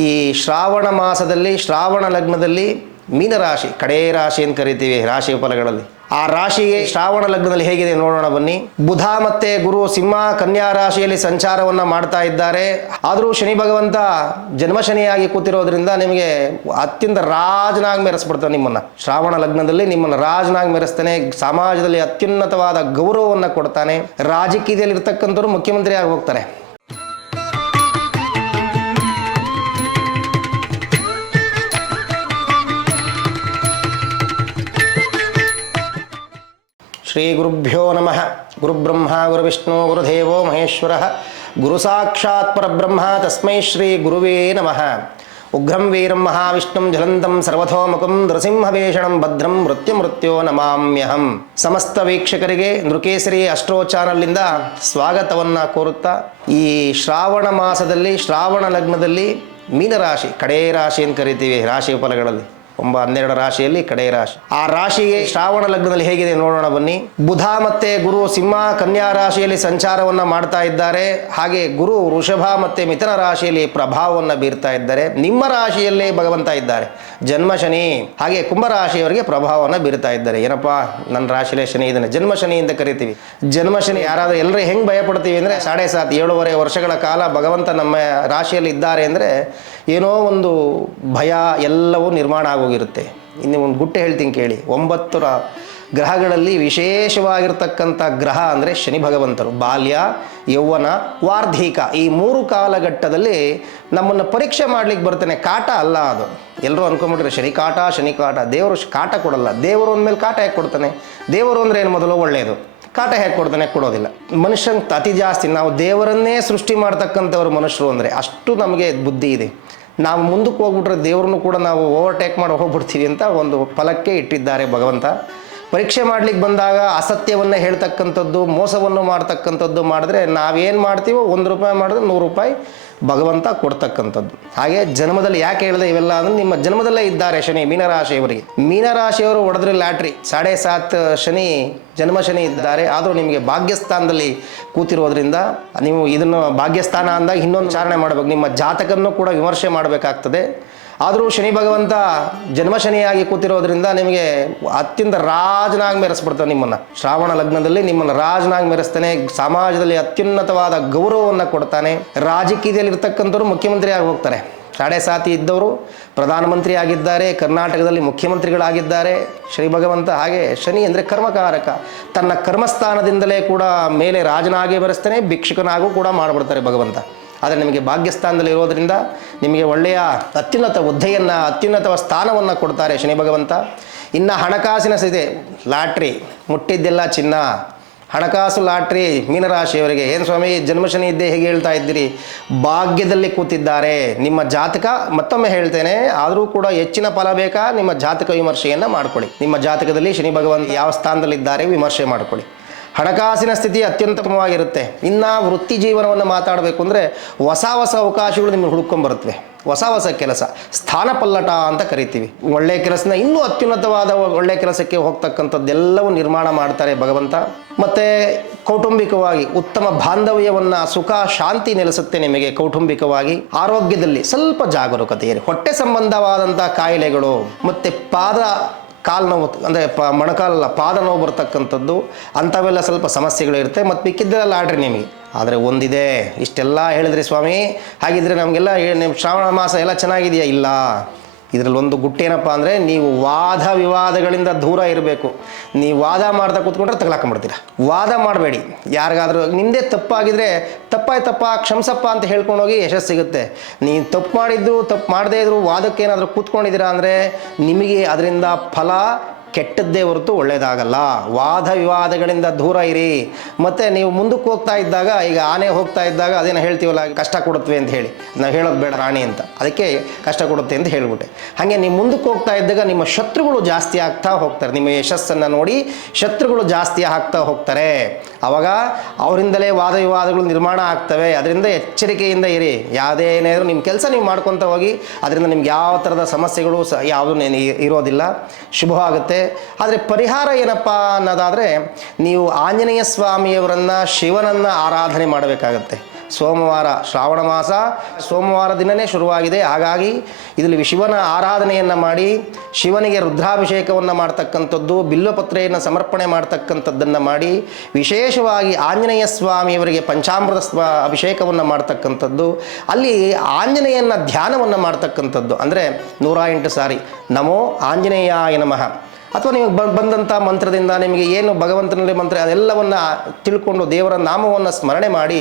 ಈ ಶ್ರಾವಣ ಮಾಸದಲ್ಲಿ ಶ್ರಾವಣ ಲಗ್ನದಲ್ಲಿ ಮೀನರಾಶಿ ಕಡೇ ರಾಶಿ ಅಂತ ಕರಿತೀವಿ ರಾಶಿ ಫಲಗಳಲ್ಲಿ. ಆ ರಾಶಿಗೆ ಶ್ರಾವಣ ಲಗ್ನದಲ್ಲಿ ಹೇಗಿದೆ ನೋಡೋಣ ಬನ್ನಿ. ಬುಧ ಮತ್ತೆ ಗುರು ಸಿಂಹ ಕನ್ಯಾ ರಾಶಿಯಲ್ಲಿ ಸಂಚಾರವನ್ನ ಮಾಡ್ತಾ ಇದ್ದಾರೆ. ಆದರೂ ಶನಿ ಭಗವಂತ ಜನ್ಮ ಶನಿಯಾಗಿ ಕೂತಿರೋದ್ರಿಂದ ನಿಮಗೆ ಅತ್ಯಂತ ರಾಜನಾಗಿ ಮೆರೆಸ್ಬಿಡ್ತಾನೆ. ನಿಮ್ಮನ್ನ ಶ್ರಾವಣ ಲಗ್ನದಲ್ಲಿ ನಿಮ್ಮನ್ನು ರಾಜನಾಗಿ ಮೆರೆಸ್ತಾನೆ. ಸಮಾಜದಲ್ಲಿ ಅತ್ಯುನ್ನತವಾದ ಗೌರವವನ್ನು ಕೊಡ್ತಾನೆ. ರಾಜಕೀಯದಲ್ಲಿ ಇರ್ತಕ್ಕಂಥವ್ರು ಮುಖ್ಯಮಂತ್ರಿ ಆಗಿ ಹೋಗ್ತಾರೆ. ಶ್ರೀ ಗುರುಭ್ಯೋ ನಮಃ. ಗುರುಬ್ರಹ್ಮ ಗುರುವಿಷ್ಣು ಗುರುದೇವೋ ಮಹೇಶ್ವರ ಗುರು ಸಾಕ್ಷಾತ್ ಪರಬ್ರಹ್ಮ ತಸ್ಮೈ ಶ್ರೀ ಗುರುವೇ ನಮಃ. ಉಗ್ರಂ ವೀರಂ ಮಹಾವಿಷ್ಣುಂ ಜ್ವಲಂತಂ ಸರ್ವಥೋಮುಖಂ ನೃಸಿಂಹವೇಷಣಂ ಭದ್ರಂ ಮೃತ್ಯೋ ನಮಾಮ್ಯಹಂ. ಸಮಸ್ತ ವೀಕ್ಷಕರಿಗೆ ನೃಕೇಸರಿ ಅಸ್ಟ್ರೋ ಚಾನಲ್ನಿಂದ ಸ್ವಾಗತವನ್ನು ಕೋರುತ್ತಾ, ಈ ಶ್ರಾವಣ ಮಾಸದಲ್ಲಿ ಶ್ರಾವಣ ಲಗ್ನದಲ್ಲಿ ಮೀನರಾಶಿ ಕಡೇ ರಾಶಿ ಅಂತ ಕರಿತೀವಿ ರಾಶಿ ಫಲಗಳಲ್ಲಿ. 12 ರಾಶಿಯಲ್ಲಿ ಕಡೇ ರಾಶಿ. ಆ ರಾಶಿಗೆ ಶ್ರಾವಣ ಲಗ್ನದಲ್ಲಿ ಹೇಗಿದೆ ನೋಡೋಣ ಬನ್ನಿ. ಬುಧ ಮತ್ತೆ ಗುರು ಸಿಂಹ ಕನ್ಯಾ ರಾಶಿಯಲ್ಲಿ ಸಂಚಾರವನ್ನ ಮಾಡ್ತಾ ಇದ್ದಾರೆ. ಹಾಗೆ ಗುರು ವೃಷಭ ಮತ್ತೆ ಮಿಥುನ ರಾಶಿಯಲ್ಲಿ ಪ್ರಭಾವವನ್ನು ಬೀರ್ತಾ ಇದ್ದಾರೆ. ನಿಮ್ಮ ರಾಶಿಯಲ್ಲೇ ಭಗವಂತ ಇದ್ದಾರೆ. ಜನ್ಮ ಶನಿ ಹಾಗೆ ಕುಂಭ ರಾಶಿಯವರಿಗೆ ಪ್ರಭಾವವನ್ನು ಬೀರ್ತಾ ಇದ್ದಾರೆ. ಏನಪ್ಪಾ ನನ್ನ ರಾಶಿಯಲ್ಲೇ ಶನಿ ಇದ್ದಾನೆ, ಜನ್ಮ ಶನಿ ಅಂತ ಕರಿತೀವಿ. ಜನ್ಮ ಶನಿ ಯಾರಾದ್ರೂ ಎಲ್ಲರೂ ಹೆಂಗೆ ಭಯ ಪಡ್ತೀವಿ ಅಂದರೆ 7.5 ವರ್ಷಗಳ ಕಾಲ ಭಗವಂತ ನಮ್ಮ ರಾಶಿಯಲ್ಲಿ ಇದ್ದಾರೆ ಅಂದರೆ ಏನೋ ಒಂದು ಭಯ ಎಲ್ಲವೂ ನಿರ್ಮಾಣ ಆಗೋಗಿರುತ್ತೆ. ಇನ್ನು ಒಂದು ಗುಟ್ಟೆ ಹೇಳ್ತೀನಿ ಕೇಳಿ. 9 ಗ್ರಹಗಳಲ್ಲಿ ವಿಶೇಷವಾಗಿರ್ತಕ್ಕಂಥ ಗ್ರಹ ಅಂದರೆ ಶನಿ ಭಗವಂತರು. ಬಾಲ್ಯ, ಯೌವನ, ವಾರ್ಧಿಕ ಈ 3 ಕಾಲಘಟ್ಟದಲ್ಲಿ ನಮ್ಮನ್ನು ಪರೀಕ್ಷೆ ಮಾಡ್ಲಿಕ್ಕೆ ಬರ್ತಾನೆ. ಕಾಟ ಅಲ್ಲ ಅದು. ಎಲ್ಲರೂ ಅನ್ಕೊಂಬಿಟ್ರೆ ಶನಿ ಕಾಟ. ದೇವರು ಕಾಟ ಕೊಡಲ್ಲ. ದೇವರು ಅಂದಮೇಲೆ ಕಾಟ ಹೇಗೆ ಕೊಡ್ತಾನೆ? ದೇವರು ಅಂದರೆ ಏನು ಮೊದಲು ಒಳ್ಳೆಯದು, ಕಾಟ ಹೇಗೆ ಕೊಡ್ತಾನೆ? ಕೊಡೋದಿಲ್ಲ. ಮನುಷ್ಯನ ಅತಿ ಜಾಸ್ತಿ ನಾವು ದೇವರನ್ನೇ ಸೃಷ್ಟಿ ಮಾಡ್ತಕ್ಕಂಥವ್ರು ಮನುಷ್ಯರು ಅಂದರೆ ಅಷ್ಟು ನಮಗೆ ಬುದ್ಧಿ ಇದೆ. ನಾವು ಮುಂದಕ್ಕೆ ಹೋಗ್ಬಿಟ್ರೆ ದೇವ್ರನ್ನೂ ಕೂಡ ನಾವು ಓವರ್ಟೇಕ್ ಮಾಡಿ ಹೋಗ್ಬಿಡ್ತೀವಿ ಅಂತ ಒಂದು ಫಲಕ್ಕೆ ಇಟ್ಟಿದ್ದಾರೆ ಭಗವಂತ. ಪರೀಕ್ಷೆ ಮಾಡ್ಲಿಕ್ಕೆ ಬಂದಾಗ ಅಸತ್ಯವನ್ನು ಹೇಳ್ತಕ್ಕಂಥದ್ದು, ಮೋಸವನ್ನು ಮಾಡ್ತಕ್ಕಂಥದ್ದು ಮಾಡಿದ್ರೆ ನಾವೇನು ಮಾಡ್ತೀವೋ 1 ರೂಪಾಯಿ ಮಾಡಿದ್ರೆ 100 ರೂಪಾಯಿ ಭಗವಂತ ಕೊಡ್ತಕ್ಕಂಥದ್ದು. ಹಾಗೆ ಜನ್ಮದಲ್ಲಿ ಯಾಕೆ ಹೇಳಿದೆ ಇವೆಲ್ಲ ಅಂದರೆ ನಿಮ್ಮ ಜನ್ಮದಲ್ಲೇ ಇದ್ದಾರೆ ಶನಿ ಮೀನರಾಶಿಯವರಿಗೆ. ಮೀನರಾಶಿಯವರು ಹೊಡೆದ್ರೆ ಲ್ಯಾಟ್ರಿ. 7.5 ಶನಿ ಜನ್ಮ ಶನಿ ಇದ್ದಾರೆ. ಆದರೂ ನಿಮಗೆ ಭಾಗ್ಯಸ್ಥಾನದಲ್ಲಿ ಕೂತಿರೋದ್ರಿಂದ ನೀವು ಇದನ್ನು ಭಾಗ್ಯಸ್ಥಾನ ಅಂದಾಗ ಇನ್ನೊಂದು ಚಾರಣೆ ಮಾಡಬೇಕು. ನಿಮ್ಮ ಜಾತಕನ್ನು ಕೂಡ ವಿಮರ್ಶೆ ಮಾಡಬೇಕಾಗ್ತದೆ. ಆದರೂ ಶನಿ ಭಗವಂತ ಜನ್ಮ ಶನಿಯಾಗಿ ಕೂತಿರೋದ್ರಿಂದ ನಿಮಗೆ ಅತ್ಯಂತ ರಾಜನಾಗಿ ಮೆರೆಸ್ಬಿಡ್ತಾನೆ. ನಿಮ್ಮನ್ನು ಶ್ರಾವಣ ಲಗ್ನದಲ್ಲಿ ನಿಮ್ಮನ್ನು ರಾಜನಾಗಿ ಮೆರೆಸ್ತಾನೆ. ಸಮಾಜದಲ್ಲಿ ಅತ್ಯುನ್ನತವಾದ ಗೌರವವನ್ನು ಕೊಡ್ತಾನೆ. ರಾಜಕೀಯದಲ್ಲಿ ಇರ್ತಕ್ಕಂಥವ್ರು ಮುಖ್ಯಮಂತ್ರಿ ಆಗಿ ಹೋಗ್ತಾರೆ. 7.5 ಇದ್ದವರು ಪ್ರಧಾನಮಂತ್ರಿ ಆಗಿದ್ದಾರೆ. ಕರ್ನಾಟಕದಲ್ಲಿ ಮುಖ್ಯಮಂತ್ರಿಗಳಾಗಿದ್ದಾರೆ ಶನಿ ಭಗವಂತ. ಹಾಗೆ ಶನಿ ಅಂದರೆ ಕರ್ಮಕಾರಕ. ತನ್ನ ಕರ್ಮಸ್ಥಾನದಿಂದಲೇ ಕೂಡ ಮೇಲೆ ರಾಜನಾಗಿ ಬೆರೆಸ್ತಾನೆ, ಭಿಕ್ಷುಕನಾಗೂ ಕೂಡ ಮಾಡಿಬಿಡ್ತಾರೆ ಭಗವಂತ. ಆದರೆ ನಿಮಗೆ ಭಾಗ್ಯಸ್ಥಾನದಲ್ಲಿ ಇರೋದರಿಂದ ನಿಮಗೆ ಒಳ್ಳೆಯ ಅತ್ಯುನ್ನತ ಹುದ್ದೆಯನ್ನು, ಅತ್ಯುನ್ನತ ಸ್ಥಾನವನ್ನು ಕೊಡ್ತಾರೆ ಶನಿ ಭಗವಂತ. ಇನ್ನು ಹಣಕಾಸಿನ ಸ್ಥಿತಿ, ಲಾಟ್ರಿ ಮುಟ್ಟಿದ್ದೆಲ್ಲ ಚಿನ್ನ, ಹಣಕಾಸು ಲಾಟ್ರಿ ಮೀನರಾಶಿಯವರಿಗೆ. ಏನು ಸ್ವಾಮಿ ಜನ್ಮಶನಿ ಇದ್ದೇ ಹೇಗೆ ಹೇಳ್ತಾ ಇದ್ದೀರಿ? ಭಾಗ್ಯದಲ್ಲಿ ಕೂತಿದ್ದಾರೆ. ನಿಮ್ಮ ಜಾತಕ ಮತ್ತೊಮ್ಮೆ ಹೇಳ್ತೇನೆ, ಆದರೂ ಕೂಡ ಹೆಚ್ಚಿನ ಫಲ ಬೇಕಾ? ನಿಮ್ಮ ಜಾತಕ ವಿಮರ್ಶೆಯನ್ನು ಮಾಡ್ಕೊಳ್ಳಿ. ನಿಮ್ಮ ಜಾತಕದಲ್ಲಿ ಶನಿ ಭಗವಂತ ಯಾವ ಸ್ಥಾನದಲ್ಲಿದ್ದಾರೆ ವಿಮರ್ಶೆ ಮಾಡ್ಕೊಳ್ಳಿ. ಹಣಕಾಸಿನ ಸ್ಥಿತಿ ಅತ್ಯಂತವಾಗಿರುತ್ತೆ. ಇನ್ನು ವೃತ್ತಿ ಜೀವನವನ್ನು ಮಾತಾಡಬೇಕು ಅಂದರೆ ಹೊಸ ಅವಕಾಶಗಳು ನಿಮಗೆ ಹುಡ್ಕೊಂಡ್ಬರುತ್ತವೆ. ಹೊಸ ಕೆಲಸ, ಸ್ಥಾನ ಪಲ್ಲಟ ಅಂತ ಕರಿತೀವಿ. ಒಳ್ಳೆಯ ಕೆಲಸನ ಇನ್ನೂ ಅತ್ಯುನ್ನತವಾದ ಒಳ್ಳೆಯ ಕೆಲಸಕ್ಕೆ ಹೋಗ್ತಕ್ಕಂಥದ್ದೆಲ್ಲವೂ ನಿರ್ಮಾಣ ಮಾಡ್ತಾರೆ ಭಗವಂತ. ಮತ್ತು ಕೌಟುಂಬಿಕವಾಗಿ ಉತ್ತಮ ಬಾಂಧವ್ಯವನ್ನು, ಸುಖ ಶಾಂತಿ ನೆಲೆಸುತ್ತೆ ನಿಮಗೆ. ಕೌಟುಂಬಿಕವಾಗಿ ಆರೋಗ್ಯದಲ್ಲಿ ಸ್ವಲ್ಪ ಜಾಗರೂಕತೆ ಇರಿ. ಹೊಟ್ಟೆ ಸಂಬಂಧವಾದಂಥ ಕಾಯಿಲೆಗಳು ಮತ್ತು ಕಾಲು ನೋವು ಅಂದರೆ ಮೊಣಕಾಲಲ್ಲ ಪಾದ ನೋವು ಬರ್ತಕ್ಕಂಥದ್ದು ಅಂಥವೆಲ್ಲ ಸ್ವಲ್ಪ ಸಮಸ್ಯೆಗಳಿರುತ್ತೆ. ಮತ್ತು ಮಿಕ್ಕಿದ್ದೆಲ್ಲ ಆಡ್ರಿ ನಿಮಗೆ. ಆದರೆ ಒಂದಿದೆ, ಇಷ್ಟೆಲ್ಲ ಹೇಳಿದ್ರಿ ಸ್ವಾಮಿ, ಹಾಗಿದ್ರೆ ನಮಗೆಲ್ಲ ನಿಮ್ಮ ಶ್ರಾವಣ ಮಾಸ ಎಲ್ಲ ಚೆನ್ನಾಗಿದೆಯಾ? ಇಲ್ಲ. ಇದರಲ್ಲಿ ಒಂದು ಗುಟ್ಟೇನಪ್ಪ ಅಂದರೆ ನೀವು ವಾದ ವಿವಾದಗಳಿಂದ ದೂರ ಇರಬೇಕು. ನೀವು ವಾದ ಮಾಡ್ತಾ ಕೂತ್ಕೊಂಡ್ರೆ ತಗೊಳಕೊಂಡ್ಬಿಡ್ತೀರ. ವಾದ ಮಾಡಬೇಡಿ. ಯಾರಿಗಾದ್ರೂ ನಿಮ್ಮದೇ ತಪ್ಪಾಗಿದ್ದರೆ ತಪ್ಪ ಕ್ಷಮಿಸಪ್ಪ ಅಂತ ಹೇಳ್ಕೊಂಡೋಗಿ ಯಶಸ್ಸು ಸಿಗುತ್ತೆ. ನೀವು ತಪ್ಪು ಮಾಡಿದ್ದು ತಪ್ಪು ಮಾಡದೇ ಇದ್ರು ವಾದಕ್ಕೇನಾದರೂ ಕೂತ್ಕೊಂಡಿದ್ದೀರಾ ಅಂದರೆ ನಿಮಗೆ ಅದರಿಂದ ಫಲ ಕೆಟ್ಟದ್ದೇ ಹೊರತು ಒಳ್ಳೆಯದಾಗಲ್ಲ. ವಾದ ವಿವಾದಗಳಿಂದ ದೂರ ಇರಿ. ಮತ್ತು ನೀವು ಮುಂದಕ್ಕೆ ಹೋಗ್ತಾ ಇದ್ದಾಗ, ಈಗ ಆನೆ ಹೋಗ್ತಾ ಇದ್ದಾಗ ಅದೇನೋ ಹೇಳ್ತೀವಲ್ಲ ಕಷ್ಟ ಕೊಡುತ್ತವೆ ಅಂತ ಹೇಳಿ, ನಾವು ಹೇಳೋದು ಬೇಡ ರಾಣಿ ಅಂತ, ಅದಕ್ಕೆ ಕಷ್ಟ ಕೊಡುತ್ತೆ ಅಂತ ಹೇಳಿಬಿಟ್ಟೆ. ಹಾಗೆ ನೀವು ಮುಂದಕ್ಕೆ ಹೋಗ್ತಾ ಇದ್ದಾಗ ನಿಮ್ಮ ಶತ್ರುಗಳು ಜಾಸ್ತಿ ಆಗ್ತಾ ಹೋಗ್ತಾರೆ. ನಿಮ್ಮ ಯಶಸ್ಸನ್ನು ನೋಡಿ ಶತ್ರುಗಳು ಜಾಸ್ತಿ ಆಗ್ತಾ ಹೋಗ್ತಾರೆ. ಆವಾಗ ಅವರಿಂದಲೇ ವಾದ ವಿವಾದಗಳು ನಿರ್ಮಾಣ ಆಗ್ತವೆ. ಅದರಿಂದ ಎಚ್ಚರಿಕೆಯಿಂದ ಇರಿ. ಯಾವುದೇ ಏನಾದರೂ ನಿಮ್ಮ ಕೆಲಸ ನೀವು ಮಾಡ್ಕೊತ ಹೋಗಿ, ಅದರಿಂದ ನಿಮ್ಗೆ ಯಾವ ಥರದ ಸಮಸ್ಯೆಗಳು ಯಾವುದೂ ಇರೋದಿಲ್ಲ, ಶುಭವಾಗುತ್ತೆ. ಆದರೆ ಪರಿಹಾರ ಏನಪ್ಪ ಅನ್ನೋದಾದರೆ ನೀವು ಆಂಜನೇಯ ಸ್ವಾಮಿಯವರನ್ನು, ಶಿವನನ್ನು ಆರಾಧನೆ ಮಾಡಬೇಕಾಗತ್ತೆ. ಸೋಮವಾರ ಶ್ರಾವಣ ಮಾಸ ಸೋಮವಾರ ದಿನವೇ ಶುರುವಾಗಿದೆ. ಹಾಗಾಗಿ ಇದರಲ್ಲಿ ಶಿವನ ಆರಾಧನೆಯನ್ನು ಮಾಡಿ ಶಿವನಿಗೆ ರುದ್ರಾಭಿಷೇಕವನ್ನು ಮಾಡ್ತಕ್ಕಂಥದ್ದು, ಬಿಲ್ವಪತ್ರೆಯನ್ನು ಸಮರ್ಪಣೆ ಮಾಡ್ತಕ್ಕಂಥದ್ದನ್ನು ಮಾಡಿ ವಿಶೇಷವಾಗಿ ಆಂಜನೇಯ ಸ್ವಾಮಿಯವರಿಗೆ ಪಂಚಾಮೃತ ಅಭಿಷೇಕವನ್ನು ಮಾಡ್ತಕ್ಕಂಥದ್ದು, ಅಲ್ಲಿ ಆಂಜನೇಯನ ಧ್ಯಾನವನ್ನು ಮಾಡ್ತಕ್ಕಂಥದ್ದು. ಅಂದರೆ 108 ಸಾರಿ ನಮೋ ಆಂಜನೇಯಾಯ ನಮಃ, ಅಥವಾ ನೀವು ಬಂದಂಥ ಮಂತ್ರದಿಂದ ನಿಮಗೆ ಏನು ಭಗವಂತನಲ್ಲಿ ಮಂತ್ರ ಅದೆಲ್ಲವನ್ನು ತಿಳ್ಕೊಂಡು ದೇವರ ನಾಮವನ್ನು ಸ್ಮರಣೆ ಮಾಡಿ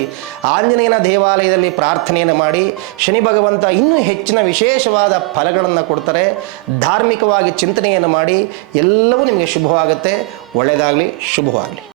ಆಂಜನೇಯನ ದೇವಾಲಯದಲ್ಲಿ ಪ್ರಾರ್ಥನೆಯನ್ನು ಮಾಡಿ ಶನಿ ಭಗವಂತ ಇನ್ನೂ ಹೆಚ್ಚಿನ ವಿಶೇಷವಾದ ಫಲಗಳನ್ನು ಕೊಡ್ತಾರೆ. ಧಾರ್ಮಿಕವಾಗಿ ಚಿಂತನೆಯನ್ನು ಮಾಡಿ ಎಲ್ಲವೂ ನಿಮಗೆ ಶುಭವಾಗುತ್ತೆ. ಒಳ್ಳೆಯದಾಗಲಿ, ಶುಭವಾಗಲಿ.